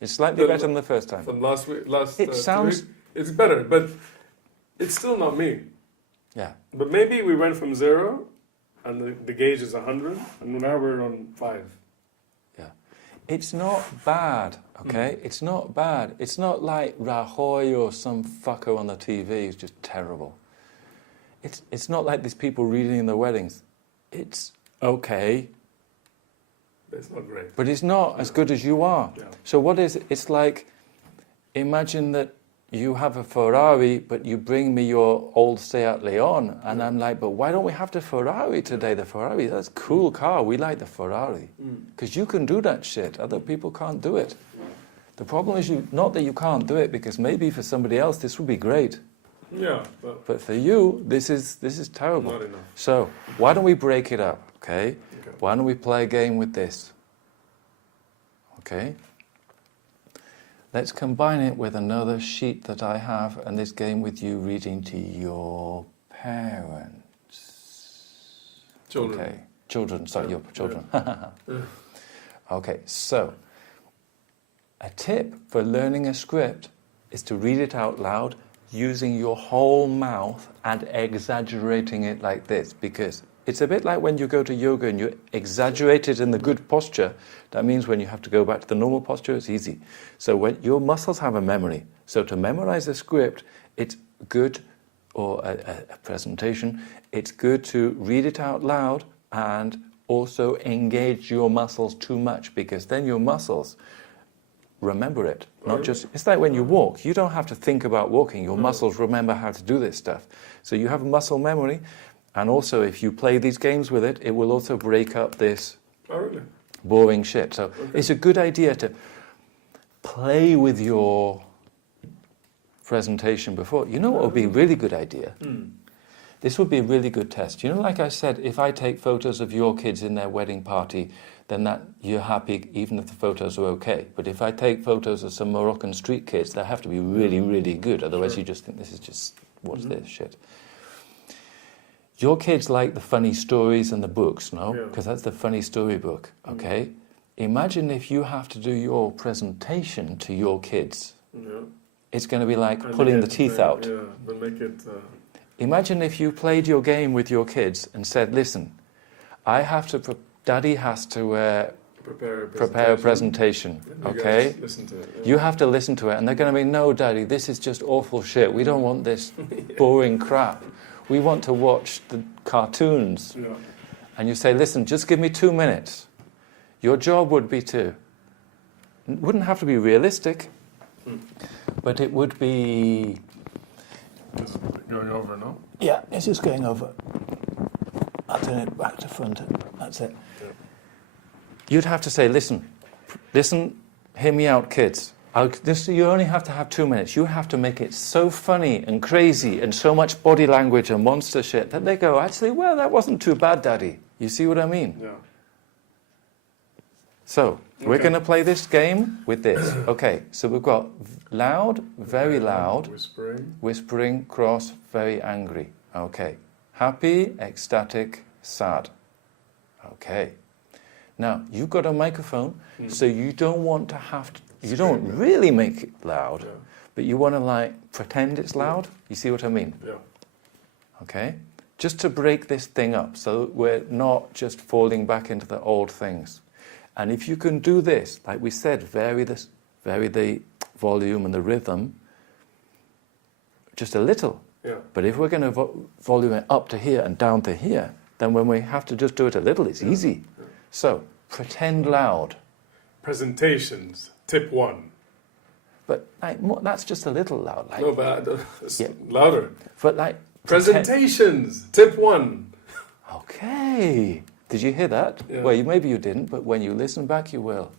It's slightly better than the first time. From last week, It sounds... 2 weeks, it's better, but it's still not me. Yeah. But maybe we went from 0, and the gauge is 100, and now we're on 5. Yeah. It's not bad, okay? It's not bad. It's not like Rajoy or some fucker on the TV who's just terrible. It's not like these people reading in their weddings. It's okay. It's not great. But it's not as good as you are. Yeah. So what is it? It's like, imagine that you have a Ferrari, but you bring me your old Seat Leon, and I'm like, but why don't we have the Ferrari today? The Ferrari, that's a cool car. We like the Ferrari. Because you can do that shit. Other people can't do it. The problem is not that you can't do it, because maybe for somebody else this would be great. Yeah. But for you, this is terrible. Not enough. So why don't we break it up, okay? Okay. Why don't we play a game with this? Okay? Let's combine it with another sheet that I have, and this game with you reading to your parents. Children. Okay. Children, sorry, your children. Yeah. Okay, so a tip for learning a script is to read it out loud using your whole mouth and exaggerating it like this, because it's a bit like when you go to yoga and you exaggerate it in the good posture. That means when you have to go back to the normal posture, it's easy. So when your muscles have a memory. So to memorize a script, it's good, or a presentation, it's good to read it out loud and also engage your muscles too much, because then your muscles remember it. Not just, it's like when you walk. You don't have to think about walking. Your muscles remember how to do this stuff. So you have muscle memory. And also, if you play these games with it, it will also break up this boring shit. So it's a good idea to play with your presentation before. You know what would be a really good idea? This would be a really good test. You know, like I said, if I take photos of your kids in their wedding party, then that you're happy even if the photos are okay. But if I take photos of some Moroccan street kids, they have to be really, really good. Otherwise you just think this is just, what's this shit? Your kids like the funny stories and the books, no? Because that's the funny story book, okay? Imagine if you have to do your presentation to your kids. It's going to be like pulling the teeth out. Yeah, we'll make it... Imagine if you played your game with your kids and said, listen, I have to... Daddy has to prepare a presentation, okay? Listen to it, You have to listen to it. And they're going to be, no, Daddy, this is just awful shit. We don't want this boring crap. We want to watch the cartoons. And you say, listen, just give me 2 minutes. Your job would be to... It wouldn't have to be realistic, but it would be... It's going over, no? Yeah, it's just going over. I'll turn it back to front. That's it. You'd have to say, listen, hear me out, kids. You only have to have 2 minutes. You have to make it so funny and crazy and so much body language and monster shit that they go, actually, well, that wasn't too bad, Daddy. You see what I mean? Yeah. So, we're going to play this game with this. Okay, so we've got loud, very loud. Whispering, cross, very angry. Okay. Happy, ecstatic, sad. Okay. Now, you've got a microphone, so you don't want to have to... You don't really make it loud, but you want to, like, pretend it's loud. You see what I mean? Yeah. Okay? Just to break this thing up, so we're not just falling back into the old things. And if you can do this, like we said, vary the volume and the rhythm just a little. Yeah. But if we're going to volume it up to here and down to here, then when we have to just do it a little, it's easy. So, pretend loud. Presentations, tip 1. But like, that's just a little loud. Like, No, but louder. But like... Presentations, tip 1. Okay. Did you hear that? Yeah. Well, maybe you didn't, but when you listen back, you will.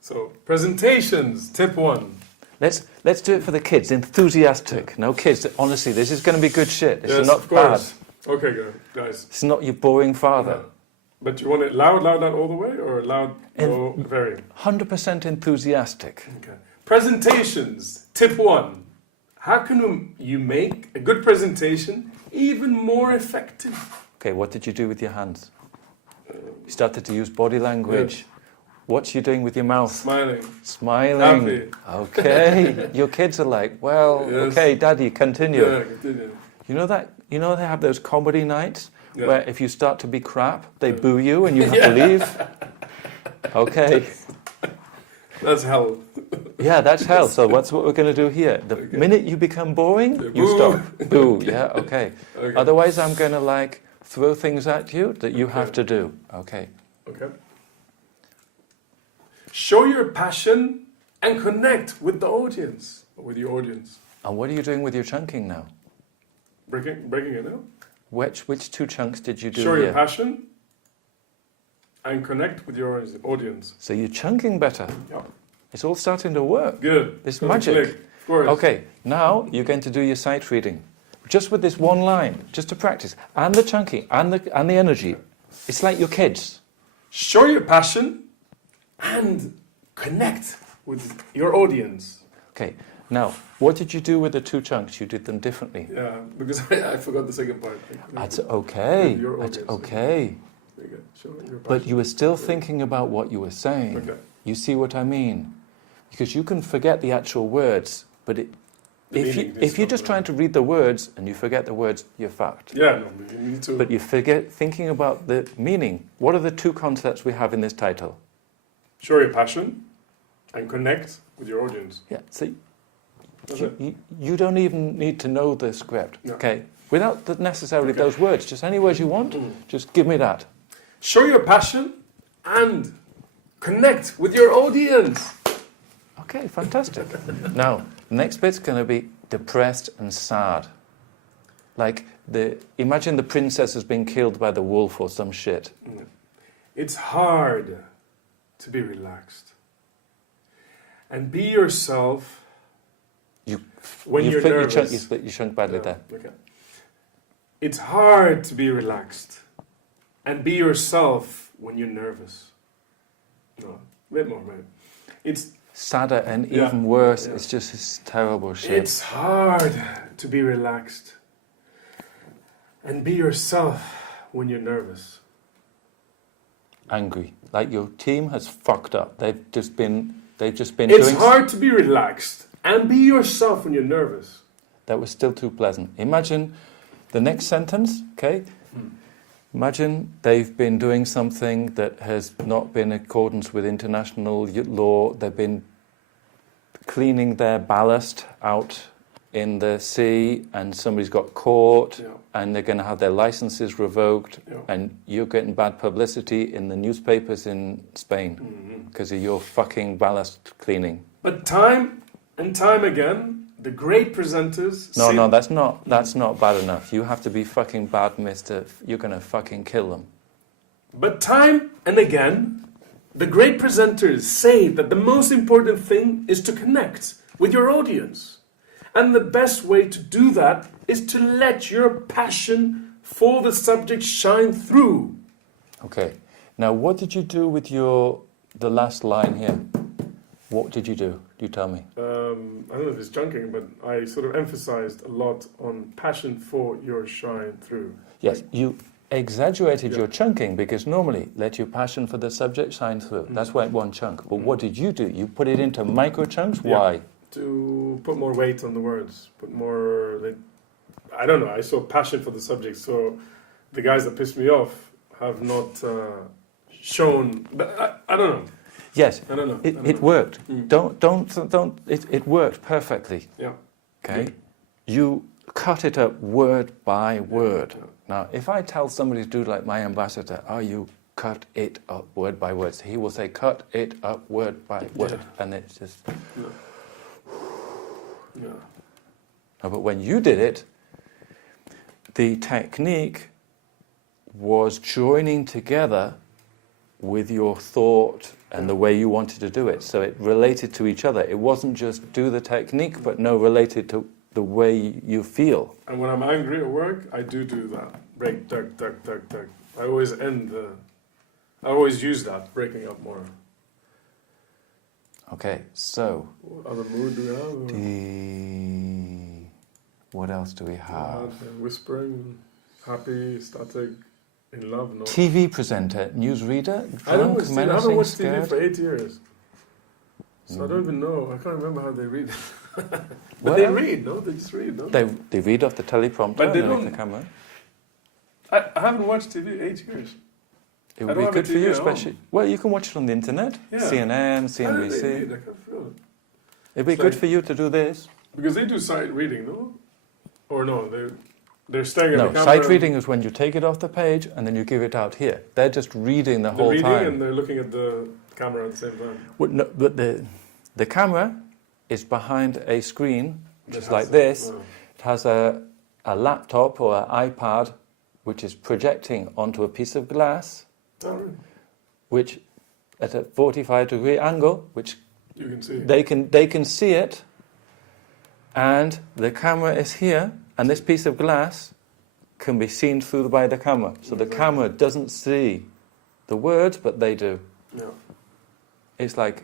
So, presentations, tip 1. Let's do it for the kids. Enthusiastic. No, kids, honestly, this is going to be good shit. This is not of bad. course. Okay, good, guys. It's not your boring father. No. But you want it loud all the way, or loud, very? 100% enthusiastic. Okay. Presentations, tip 1. How can you make a good presentation even more effective? Okay, what did you do with your hands? You started to use body language. What you doing with your mouth? Smiling. Smiling. Happy. Okay. Your kids are like, well, Yes. okay, Daddy, continue. Yeah, continue. You know that? You know they have those comedy nights Yeah. where if you start to be crap, they boo you and you have to leave. Okay. That's hell. Yeah, that's hell. So what's what we're going to do here? The minute you become boring, you Boo. stop. Boo. Yeah. Okay. Okay. Otherwise, I'm going to like throw things at you that you have to do. Okay. Okay. Show your passion and connect with the audience, or with your audience. And what are you doing with your chunking now? Breaking it down. Which two chunks did you do Show here? your passion and connect with your audience. So you're chunking better. Yeah. It's all starting to work. Good. It's Gonna magic. click, of course. Okay, now you're going to do your sight reading. Just with this one line, just to practice. And the chunking, and the energy. It's like your kids. Show your passion and connect with your audience. Okay, now, what did you do with the two chunks? You did them differently. Yeah, because I forgot the second part. That's okay. With your That's audience. okay. Very good. Show your passion. But you were still thinking about what you were saying. Okay. You see what I mean? Because you can forget the actual words, but The if meaning is you're not just there. trying to read the words and you forget the words, you're fucked. Yeah, no, you need to. But you forget thinking about the meaning. What are the two concepts we have in this title? Show your passion and connect with your audience. Yeah, so That's it. you don't even need to know the script, No. okay? Without necessarily Okay. those words, just any words you want, just give me that. Show your passion and connect with your audience. Okay, fantastic. Now, the next bit's going to be depressed and sad. Like, imagine the princess has been killed by the wolf or some shit. It's hard to be relaxed and be yourself when you're nervous. You split your chunk badly there. Okay. It's hard to be relaxed and be yourself when you're nervous. No, a bit more, maybe. It's Sadder and Yeah. even worse. Yeah. It's just this terrible shit. It's hard to be relaxed and be yourself when you're nervous. Angry. Like your team has fucked up. They've just been It's doing... hard to be relaxed and be yourself when you're nervous. That was still too pleasant. Imagine the next sentence, okay? Imagine they've been doing something that has not been in accordance with international law. They've been cleaning their ballast out in the sea and somebody's got caught Yeah. and they're going to have their licenses revoked Yeah. and you're getting bad publicity in the newspapers in Spain because of your fucking ballast cleaning. But time and time again, the great presenters say, No, that's not bad enough. You have to be fucking bad, mister. You're going to fucking kill them. But time and again, the great presenters say that the most important thing is to connect with your audience. And the best way to do that is to let your passion for the subject shine through. Okay. Now, what did you do with the last line here? What did you do? You tell me. I don't know if it's chunking, but I sort of emphasized a lot on passion for your shine through. Yes, you exaggerated Yeah. your chunking because normally let your passion for the subject shine through. That's why one chunk. But what did you do? You put it into micro chunks? Yeah. Why? To put more weight on the words, put more, I don't know, I saw passion for the subject, so the guys that pissed me off have not shown, but I don't know. Yes, I don't know. it worked. Don't. It worked perfectly. Yeah. Okay, Good. you cut it up word by word. Yeah. Now, if I tell somebody to do like my ambassador, you cut it up word by word, he will say, cut it up word by word, and it's just. Yeah. Yeah. No, but when you did it, the technique was joining together with your thought and the way you wanted to do it. So it related to each other. It wasn't just do the technique, but no, related to the way you feel. And when I'm angry at work, I do that. Break, duck, duck, duck, duck. I always I always use that, breaking up more. Okay, so What other mood do we have? what else do we have? Whispering, happy, static. In love, no. TV presenter, newsreader, I drunk, haven't menacing, watched TV scared. for 8 years. So I don't even know. I can't remember how they read. But Well, they read, no? They just read, no? They read off the teleprompter But they underneath don't- the camera. I haven't watched TV 8 years. It I would don't be have a good for TV you, at home. especially. Well, you can watch it on the internet. Yeah. CNN, How do they CNBC. read? I can't feel it. It'd be It's good like- for you to do this. Because they do sight reading, no? Or no, they're staring at No, the camera. sight reading is when you take it off the page and then you give it out here. They're just reading the They're whole reading time. and they're looking at the camera at the same time. Well, no, but the camera is behind a screen, That just has like to- this. oh. It has a laptop or an iPad which is projecting onto a piece of glass, Oh, really? which at a 45-degree angle, which You can see. they can see it, and the camera is here, and this piece of glass can be seen through by the camera. So the Exactly. camera doesn't see the words, but they do. Yeah. It's like,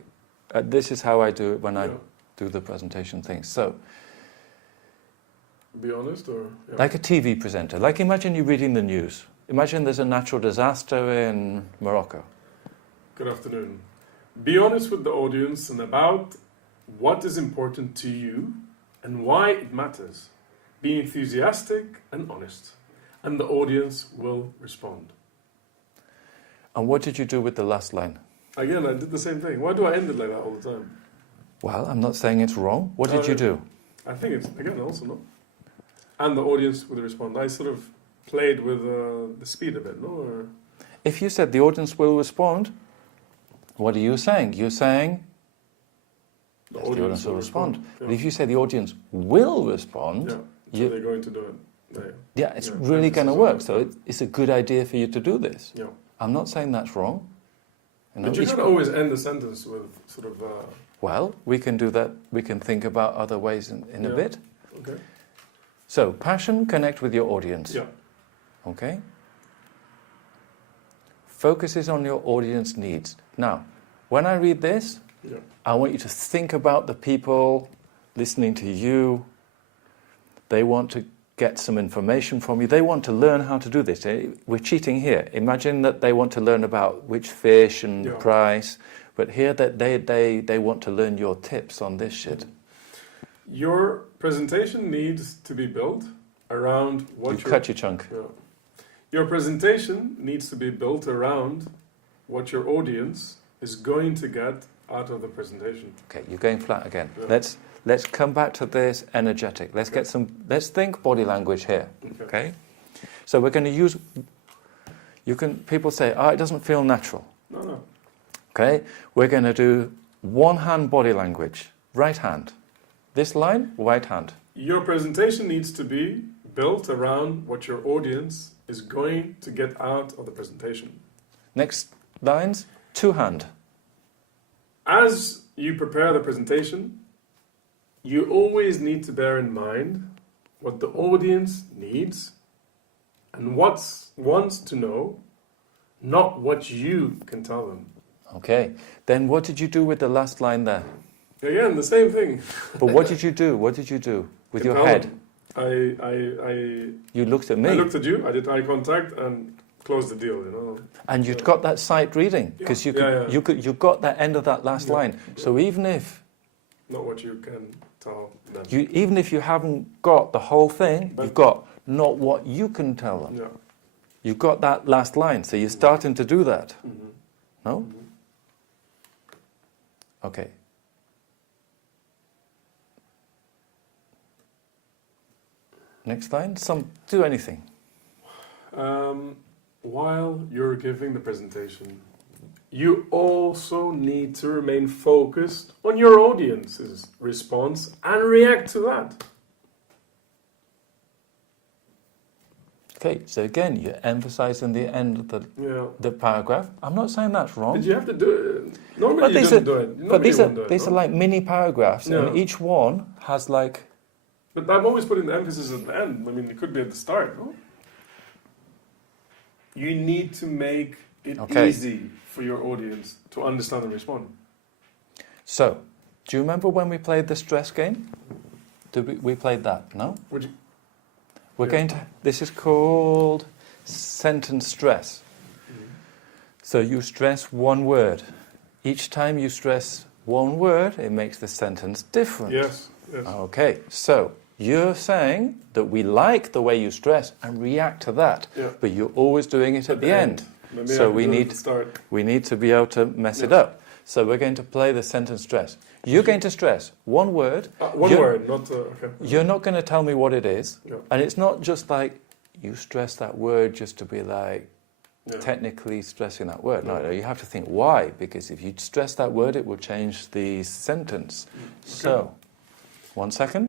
this is how I do it when I Yeah. do the presentation thing. So, Be honest, or yeah. like a TV presenter, like imagine you're reading the news. Imagine there's a natural disaster in Morocco. Good afternoon. Be honest with the audience and about what is important to you and why it matters. Be enthusiastic and honest, and the audience will respond. And what did you do with the last line? Again, I did the same thing. Why do I end it like that all the time? Well, I'm not saying it's wrong. What did you do? I think it's, again, also no. And the audience will respond. I sort of played with the speed a bit, no? Or, If you said the audience will respond, what are you saying? You're saying the yes, the audience will respond. Yeah. But if you say the audience will respond, Yeah, so you- they're going to do it. yeah, it's Yeah, really emphasis going to on work. it. So it's a good idea for you to do this. Yeah. I'm not saying that's wrong. You know, But you each- can't always end the sentence with sort of, well, we can do that. We can think about other ways in a Yeah. bit. okay. So, passion, connect with your audience. Yeah. Okay? Focuses on your audience needs. Now, when I read this, Yeah. I want you to think about the people listening to you. They want to get some information from you. They want to learn how to do this. We're cheating here. Imagine that they want to learn about which fish and Yeah. price, but here that they want to learn your tips on this shit. Your presentation needs to be built around what You cut your chunk. Yeah. Your presentation needs to be built around what your audience is going to get out of the presentation. Okay, you're going flat again. Yeah. Let's come back to this energetic. Let's think body language here. Okay. Okay? So we're going to use, people say, it doesn't feel natural. No. Okay? We're going to do one hand body language, right hand. This line, right hand. Your presentation needs to be built around what your audience is going to get out of the presentation. Next lines, two hand. As you prepare the presentation, you always need to bear in mind what the audience needs and wants to know, not what you can tell them. Okay. Then what did you do with the last line there? Again, the same thing. But what did you do? What did you do with Can your tell head? them. I You looked at me. I looked at you, I did eye contact and closed the deal, you know. And you'd got that sight reading because Yeah. you got that end of that last Yeah. line. So even if Not what you can tell them. even if you haven't got the whole thing, But- you've got not what you can tell them. Yeah. You've got that last line, so you're starting to do that. Mhm. No? Mhm. Okay. Next line. Do anything. While you're giving the presentation, you also need to remain focused on your audience's response and react to that. Okay. So again, you're emphasizing the end of Yeah. the paragraph. I'm not saying that's wrong. But you have to do it. Normally But you these don't are- do it. But Normally these you are won't do it, these no? are like mini paragraphs, Yeah. and each one has like. But I'm always putting the emphasis at the end. I mean, it could be at the start, no? You need to make it Okay. easy for your audience to understand and respond. So, do you remember when we played the stress game? We played that? No. Which, We're Yeah. going to. This is called sentence stress. So you stress one word. Each time you stress one word, it makes the sentence different. Yes, yes. Okay, so you're saying that we like the way you stress and react to that, Yeah. but you're always doing it at the end. Maybe So I we can do it at need the start. we need to be able to mess it up. So we're going to play the sentence stress. You're going to stress one word. One You're- word, not okay. You're not going to tell me what it is. Yeah. And it's not just like you stress that word just to be like Yeah. technically stressing that word. No. No, you have to think why, because if you stress that word, it will change the sentence. So, 1 second.